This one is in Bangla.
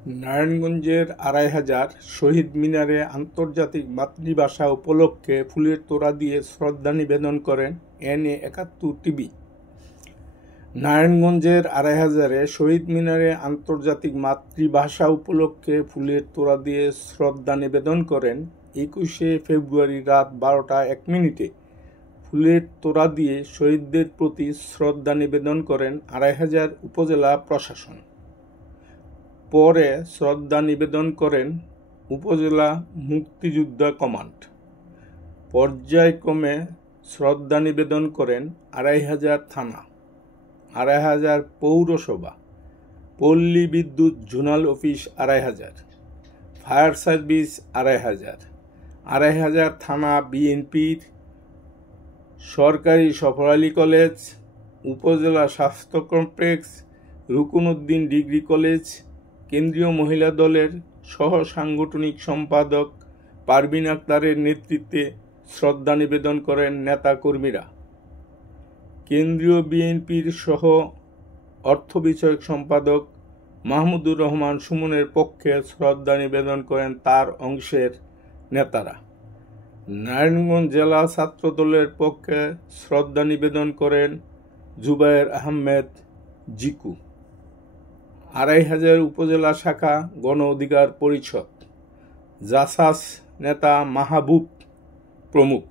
নারায়ণগঞ্জের ২৫০০ শহীদ মিনারে আন্তর্জাতিক মাতৃভাষা উপলক্ষে ফুলের তোড়া দিয়ে শ্রদ্ধা নিবেদন করেন NA৭১ টিভি। নারায়ণগঞ্জের ২৫০০ শহীদ মিনারে আন্তর্জাতিক মাতৃভাষা উপলক্ষে ফুলের তোড়া দিয়ে শ্রদ্ধা নিবেদন করেন ২১শে ফেব্রুয়ারি রাত ১২টা ১ মিনিটে। ফুলের তোড়া দিয়ে শহীদদের প্রতি শ্রদ্ধা নিবেদন করেন ২৫০০ উপজেলা প্রশাসন। পরে শ্রদ্ধা নিবেদন করেন উপজেলা মুক্তিযোদ্ধা কমান্ড। পর্যায়ক্রমে শ্রদ্ধা নিবেদন করেন ২৫০০ থানা, ২৫০০ পৌরসভা, পল্লী বিদ্যুৎ জোনাল অফিস ২৫০০, ফায়ার সার্ভিস ২৫০০, ২৫০০ থানা বিএনপির, সরকারি সফর আলী কলেজ, উপজেলা স্বাস্থ্য কমপ্লেক্স, রুকনউদ্দিন ডিগ্রি কলেজ, কেন্দ্রীয় মহিলা দলের সহ সাংগঠনিক সম্পাদক পারভিন আক্তারের নেতৃত্বে শ্রদ্ধা নিবেদন করেন নেতাকর্মীরা। কেন্দ্রীয় বিএনপির সহ অর্থ বিষয়ক সম্পাদক মাহমুদুর রহমান সুমনের পক্ষে শ্রদ্ধা নিবেদন করেন তার অংশের নেতারা। নারায়ণগঞ্জ জেলা ছাত্র দলের পক্ষে শ্রদ্ধা নিবেদন করেন জুবায়ের আহমেদ জিকু। ২৫০০ উপজেলা শাখা গণ অধিকার পরিষদ, জাসাস নেতা মাহবুব প্রমুখ।